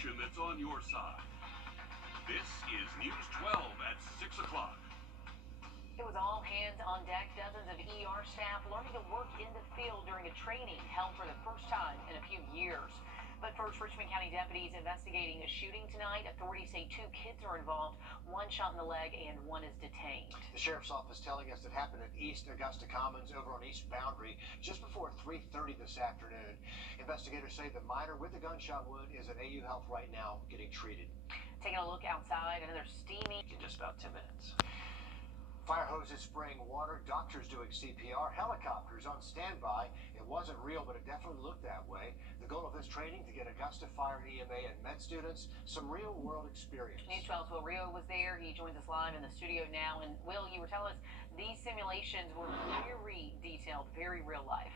information that's on your side. This is News 12 at 6 o'clock. It was all hands on deck. Dozens of ER staff learning to work in the field during a training held for the first time in a few years. But first, Richmond County deputies investigating a shooting tonight. Authorities say 2 kids are involved, 1 shot in the leg and 1 is detained. The sheriff's office telling us it happened at East Augusta Commons over on East Boundary just before 3:30 this afternoon. Investigators say the minor with the gunshot wound is at AU Health right now getting treated. Taking a look outside, another steamy In just about 10 minutes. Fire hoses spraying water, doctors doing CPR, helicopters on standby. It wasn't real, but it definitely looked that way. The goal of this training to get Augusta Fire and EMA and med students some real-world experience. News 12's Will Rio was there. He joins us live in the studio now. And Will, you were telling us these simulations were very detailed, very real life.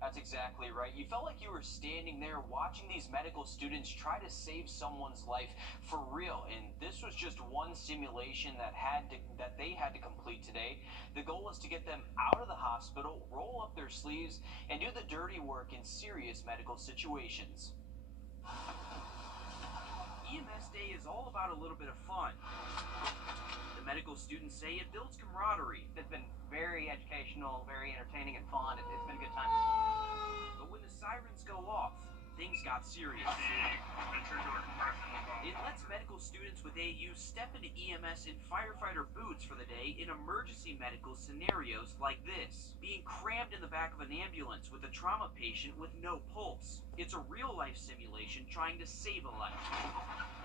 That's exactly right. You felt like you were standing there watching these medical students try to save someone's life for real. And this was just one simulation that they had to complete today. The goal was to get them out of the hospital, roll up their sleeves, and do the dirty work in serious medical situations. EMS Day is all about a little bit of fun. The medical students say it builds camaraderie. It's been very educational, very entertaining and fun. It's been a good time. But when the sirens go off, things got serious. It lets medical students with AU step into EMS and firefighter boots for the day in emergency medical scenarios like this. Being crammed in the back of an ambulance with a trauma patient with no pulse. It's a real-life simulation trying to save a life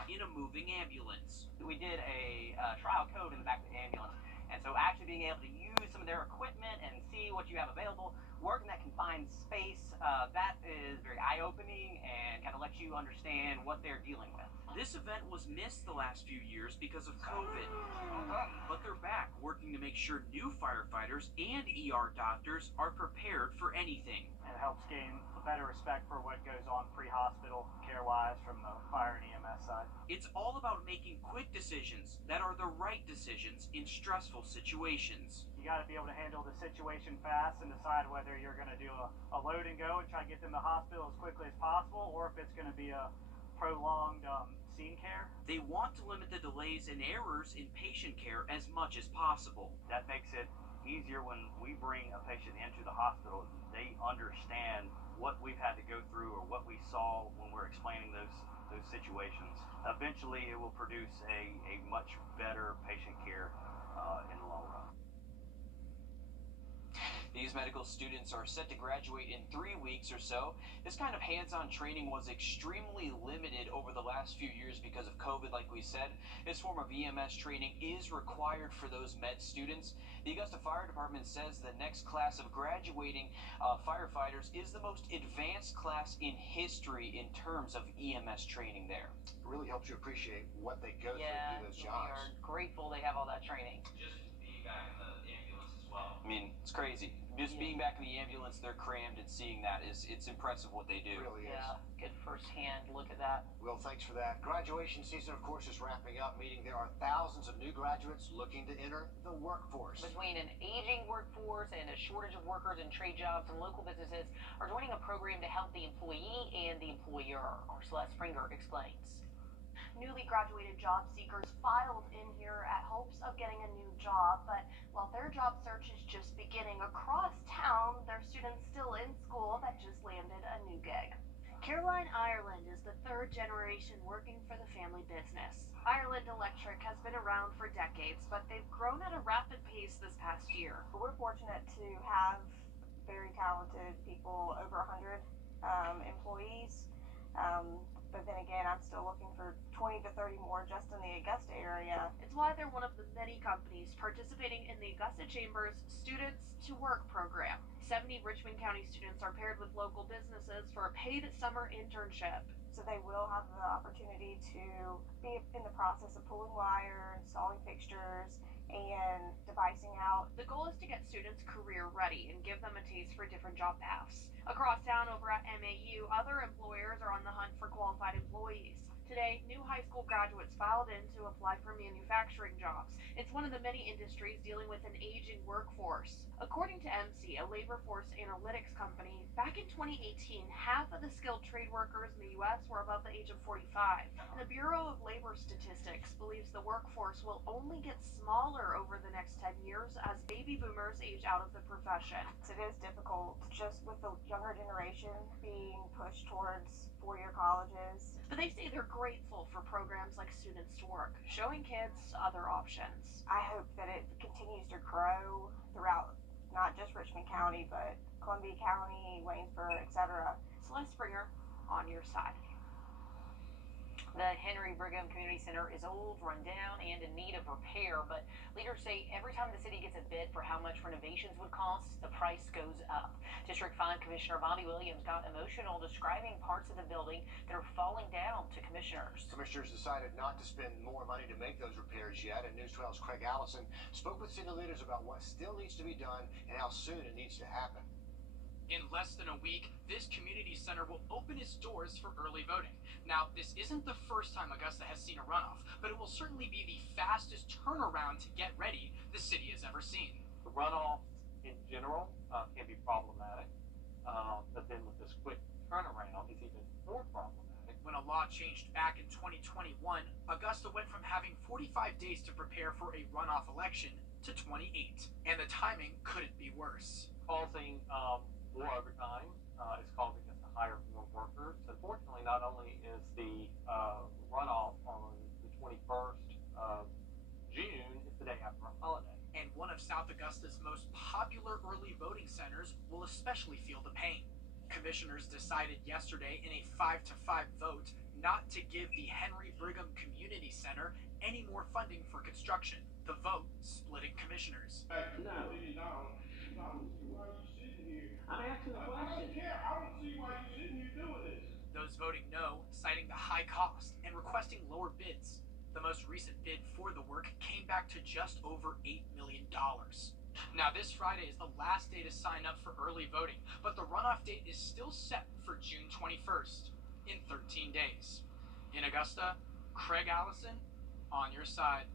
in a moving ambulance. We did a trial code in the back of the ambulance. And so actually being able to use some of their equipment and see what you have available, work in that confined space, that is very eye-opening and kind of lets you understand what they're dealing with. This event was missed the last few years because of COVID, but they're back working to make sure new firefighters and ER doctors are prepared for anything. And it helps gain a better respect for what goes on pre-hospital care-wise from the fire and EMS side. It's all about making quick decisions that are the right decisions in stressful situations. You got to be able to handle the situation fast and decide whether you're going to do a load and go and try to get them to the hospital as quickly as possible, or if it's going to be a prolonged scene care. They want to limit the delays and errors in patient care as much as possible. That makes it easier when we bring a patient into the hospital. They understand what we've had to go through or what we saw when we're explaining those situations. Eventually, it will produce a much better patient care in the long run. These medical students are set to graduate in 3 weeks or so. This kind of hands-on training was extremely limited over the last few years because of COVID, like we said. This form of EMS training is required for those med students. The Augusta Fire Department says the next class of graduating firefighters is the most advanced class in history in terms of EMS training there. It really helps you appreciate what they go through to do those We jobs. are grateful they have all that training. Just being back in the ambulance as well. I mean, it's crazy. Just being back in the ambulance, they're crammed, and seeing that it's impressive what they do. It really is. Yeah, good firsthand look at that. Well, thanks for that. Graduation season, of course, is wrapping up, meaning there are thousands of new graduates looking to enter the workforce. Between an aging workforce and a shortage of workers in trade jobs, some local businesses are joining a program to help the employee and the employer. Our Celeste Springer explains. Newly graduated job seekers filed in here at hopes of getting a new job, but while their job search is just beginning across town, there are students still in school that just landed a new gig. Caroline Ireland is the 3rd generation working for the family business. Ireland Electric has been around for decades, but they've grown at a rapid pace this past year. We're fortunate to have very talented people, over 100 employees. But then again, I'm still looking for 20 to 30 more just in the Augusta area. It's why they're one of the many companies participating in the Augusta Chamber's Students to Work program. 70 Richmond County students are paired with local businesses for a paid summer internship. So they will have the opportunity to be in the process of pulling wire, installing fixtures, and devicing out. The goal is to get students career ready and give them a taste for different job paths. Across town over at MAU, other employers are on the hunt for qualified employees. Today, new high school graduates filed in to apply for manufacturing jobs. It's one of the many industries dealing with an aging workforce. According to MC, a labor force analytics company, back in 2018, half of the skilled trade workers in the U.S. were above the age of 45. And the Bureau of Labor Statistics believes the workforce will only get smaller over the next 10 years as baby boomers age out of the profession. It is difficult just with the younger generation being pushed towards four-year colleges. But they say they're grateful for programs like Students to Work, showing kids other options. I hope that it continues to grow throughout not just Richmond County, but Columbia County, Waynesburg, etc. Celeste Springer, on your side. The Henry Brigham Community Center is old, run down, and in need of repair, but leaders say every time the city gets a bid for how much renovations would cost, the price goes up. District 5 Commissioner Bobby Williams got emotional describing parts of the building that are falling down to commissioners. Commissioners decided not to spend more money to make those repairs yet, and News 12's Craig Allison spoke with city leaders about what still needs to be done and how soon it needs to happen. In less than a week, this community center will open its doors for early voting. Now, this isn't the first time Augusta has seen a runoff, but it will certainly be the fastest turnaround to get ready the city has ever seen. The runoff in general can be problematic, but then with this quick turnaround, it's even more problematic. When a law changed back in 2021, Augusta went from having 45 days to prepare for a runoff election to 28, and the timing couldn't be worse. Causing more overtime, is causing us to hire more workers. Unfortunately, not only is the runoff on the 21st of June, it's the day after a holiday. And one of South Augusta's most popular early voting centers will especially feel the pain. Commissioners decided yesterday in a 5-5 vote not to give the Henry Brigham Community Center any more funding for construction. The vote splitting commissioners. I'm asking a question. I don't care. I don't see why you're sitting here doing this. Those voting no, citing the high cost and requesting lower bids. The most recent bid for the work came back to just over $8 million. Now, this Friday is the last day to sign up for early voting, but the runoff date is still set for June 21st, in 13 days. In Augusta, Craig Allison, on your side.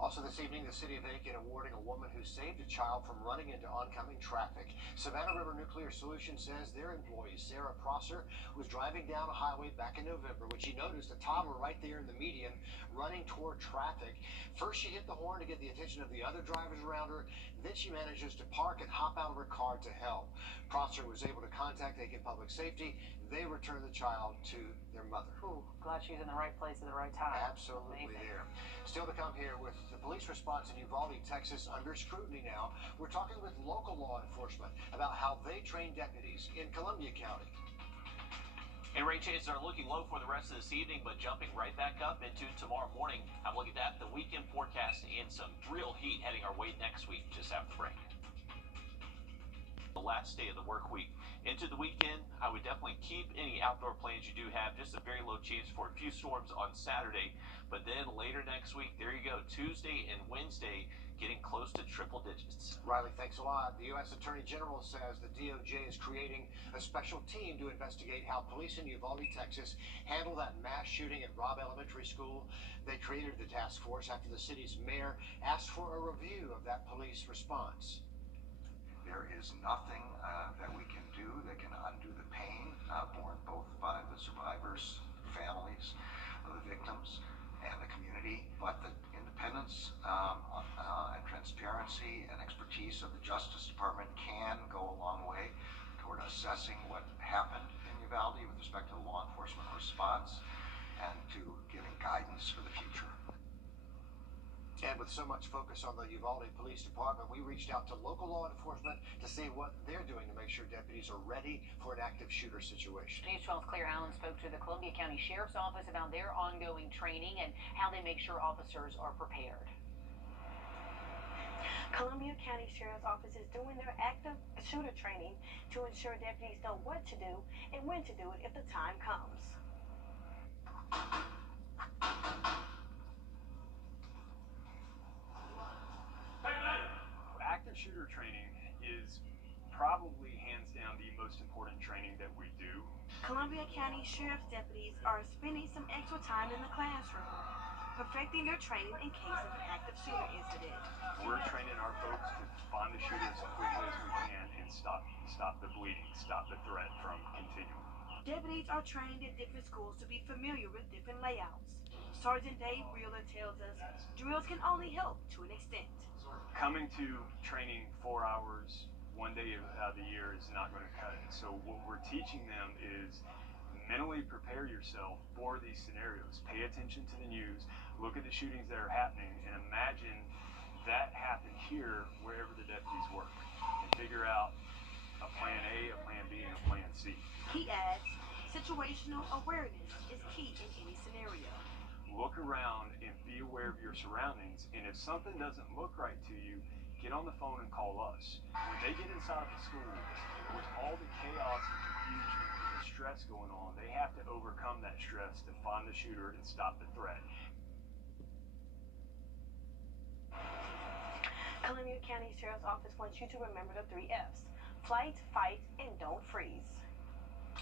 Also this evening, the city of Aiken awarding a woman who saved a child from running into oncoming traffic. Savannah River Nuclear Solutions says their employee, Sarah Prosser, was driving down a highway back in November when she noticed a toddler right there in the median running toward traffic. First, she hit the horn to get the attention of the other drivers around her. Then she manages to park and hop out of her car to help. Prosser was able to contact Aiken Public Safety. They returned the child to their mother. Ooh, glad she's in the right place at the right time. Absolutely. Amazing. There. Still to come here with the police response in Uvalde, Texas under scrutiny now. We're talking with local law enforcement about how they train deputies in Columbia County. And rain chances are looking low for the rest of this evening, but jumping right back up into tomorrow morning. I'm looking at the weekend forecast and some real heat heading our way next week, just after the break. The last day of the work week. Into the weekend, I would definitely keep any outdoor plans you do have. Just a very low chance for a few storms on Saturday. But then later next week, there you go, Tuesday and Wednesday, getting close to triple digits. Riley, thanks a lot. The U.S. Attorney General says the DOJ is creating a special team to investigate how police in Uvalde, Texas, handle that mass shooting at Robb Elementary School. They created the task force after the city's mayor asked for a review of that police response. There is nothing that we can do that can undo the pain borne both by the survivors, families of the victims, and the community, but the independence and transparency and expertise of the Justice Department can go a long way toward assessing what happened in Uvalde with respect to the law enforcement response and to giving guidance for the future. And with so much focus on the Uvalde Police Department, we reached out to local law enforcement to see what they're doing to make sure deputies are ready for an active shooter situation. News 12's Claire Allen spoke to the Columbia County Sheriff's Office about their ongoing training and how they make sure officers are prepared. Columbia County Sheriff's Office is doing their active shooter training to ensure deputies know what to do and when to do it if the time comes. Active shooter training is probably hands down the most important training that we do. Columbia County Sheriff's deputies are spending some extra time in the classroom, perfecting their training in case of an active shooter incident. We're training our folks to find the shooters as quickly as we can and stop the bleeding, stop the threat from continuing. Deputies are trained at different schools to be familiar with different layouts. Sergeant Dave Wheeler tells us drills can only help to an extent. Coming to training 4 hours one day out of the year is not going to cut it. So what we're teaching them is mentally prepare yourself for these scenarios. Pay attention to the news, look at the shootings that are happening, and imagine that happened here wherever the deputies work, and figure out a plan A, a plan B, and a plan C. He adds, situational awareness is key in any scenario. Look around and be aware of your surroundings, and if something doesn't look right to you, get on the phone and call us. When they get inside the schools, with all the chaos and confusion and the stress going on, they have to overcome that stress to find the shooter and stop the threat. Columbia County Sheriff's Office wants you to remember the 3 F's. Flight, fight, and don't freeze.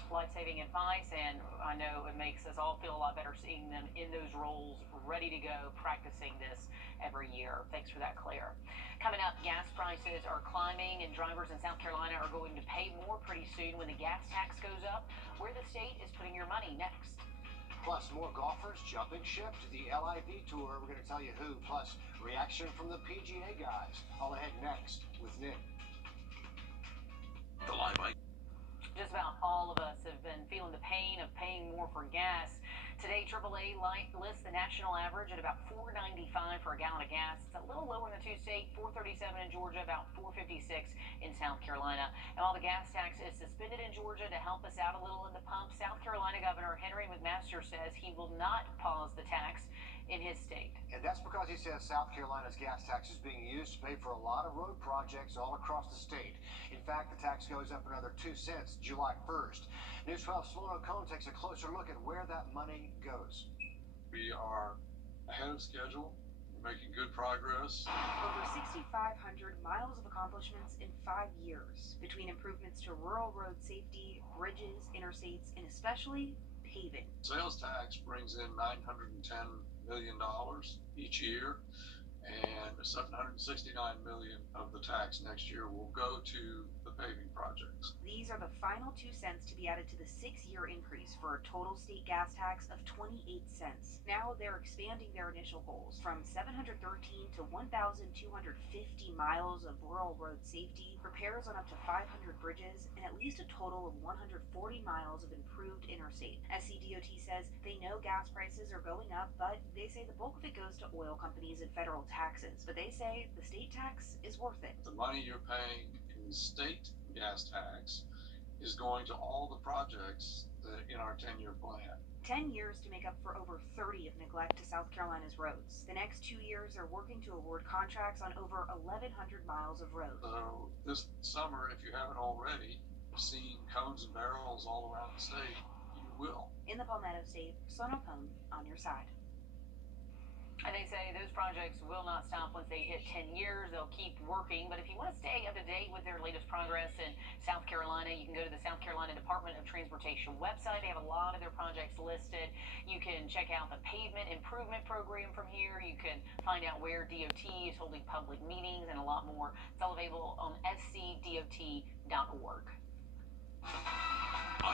Life-saving advice, and I know it makes us all feel a lot better seeing them in those roles, ready to go, practicing this every year. Thanks for that, Claire. Coming up, gas prices are climbing, and drivers in South Carolina are going to pay more pretty soon when the gas tax goes up. Where the state is putting your money next. Plus, more golfers jumping ship to the LIV Tour. We're going to tell you who. Plus, reaction from the PGA guys. All ahead next with Nick. The Limelight. Just about all of us have been feeling the pain of paying more for gas. Today, AAA lists the national average at about $4.95 for a gallon of gas. It's a little lower in the 2 states, $4.37 in Georgia, about $4.56 in South Carolina. And while the gas tax is suspended in Georgia to help us out a little in the pump, South Carolina Governor Henry McMaster says he will not pause the tax in his state. And that's because he says South Carolina's gas tax is being used to pay for a lot of road projects all across the state. In fact, the tax goes up another 2 cents July 1st. News 12's Sloan O'Connell takes a closer look at where that money goes. We are ahead of schedule. We're making good progress. Over 6,500 miles of accomplishments in 5 years between improvements to rural road safety, bridges, interstates, and especially paving. Sales tax brings in $910 million each year, and $769 million of the tax next year will go to the paving projects. These are the final 2 cents to be added to the 6-year increase for a total state gas tax of 28 cents. Now they're expanding their initial goals from 713 to 1,250 miles of rural road safety, repairs on up to 500 bridges, and at least a total of 140 miles of improved interstate. SCDOT says they know gas prices are going up, but they say the bulk of it goes to oil companies and federal taxes. But they say the state tax is worth it. The money you're paying in the state gas tax is going to all the projects in our 10-year plan. 10 years to make up for over 30 of neglect to South Carolina's roads. The next 2 years, they're working to award contracts on over 1,100 miles of road. So this summer, if you haven't already seen cones and barrels all around the state, you will. In the Palmetto State, Sloan O'Connell on your side. And they say those projects will not stop once they hit 10 years. They'll keep working. But if you want to stay up to date with their latest progress in South Carolina, you can go to the South Carolina Department of Transportation website. They have a lot of their projects listed. You can check out the pavement improvement program from here. You can find out where DOT is holding public meetings and a lot more. It's all available on scdot.org.